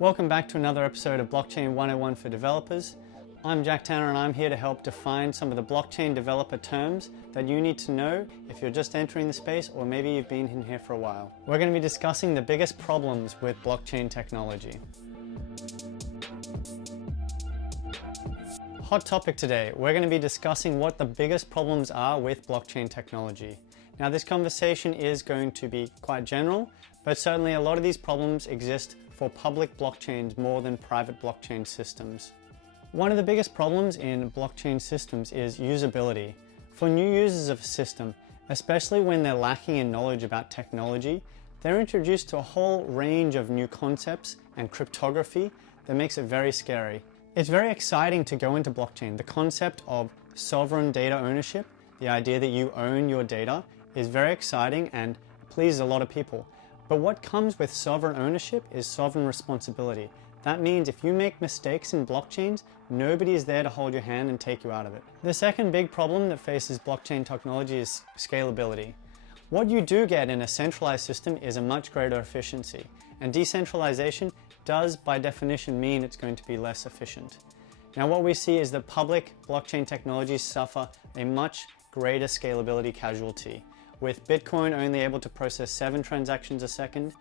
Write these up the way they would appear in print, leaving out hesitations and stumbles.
Welcome back to another episode of Blockchain 101 for Developers. I'm Jack Tanner and I'm here to help define some of the blockchain developer terms that you need to know if you're just entering the space or maybe you've been in here for a while. We're going to be discussing the biggest problems with blockchain technology. Hot topic today, we're going to be discussing what the biggest problems are with blockchain technology. Now this conversation is going to be quite general, but certainly a lot of these problems exist for public blockchains more than private blockchain systems. One of the biggest problems in blockchain systems is usability. For new users of a system, especially when they're lacking in knowledge about technology, they're introduced to a whole range of new concepts and cryptography that makes it very scary. It's very exciting to go into blockchain. The concept of sovereign data ownership, the idea that you own your data, is very exciting and pleases a lot of people. But what comes with sovereign ownership is sovereign responsibility. That means if you make mistakes in blockchains, nobody is there to hold your hand and take you out of it. The second big problem that faces blockchain technology is scalability. What you do get in a centralized system is a much greater efficiency, and decentralization does by definition mean it's going to be less efficient. Now what we see is that public blockchain technologies suffer a much greater scalability casualty, with Bitcoin only able to process 7 transactions a second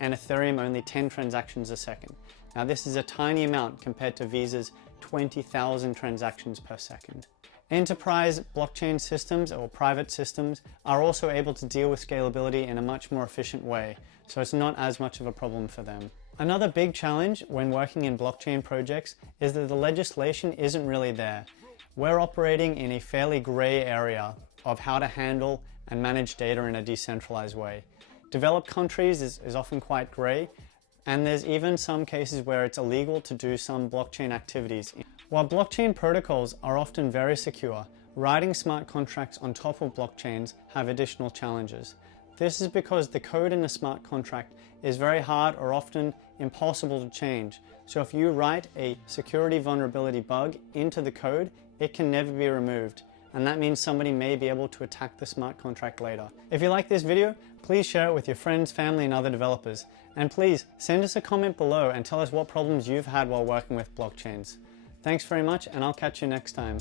and Ethereum only 10 transactions a second. Now this is a tiny amount compared to Visa's 20,000 transactions per second. Enterprise blockchain systems or private systems are also able to deal with scalability in a much more efficient way, so it's not as much of a problem for them. Another big challenge when working in blockchain projects is that the legislation isn't really there. We're operating in a fairly gray area of how to handle and manage data in a decentralized way. Developed countries is often quite gray, and there's even some cases where it's illegal to do some blockchain activities. While blockchain protocols are often very secure, writing smart contracts on top of blockchains have additional challenges. This is because the code in a smart contract is very hard or often impossible to change. So if you write a security vulnerability bug into the code, it can never be removed. And that means somebody may be able to attack the smart contract later. If you like this video, please share it with your friends, family, and other developers. And please send us a comment below and tell us what problems you've had while working with blockchains. Thanks very much, and I'll catch you next time.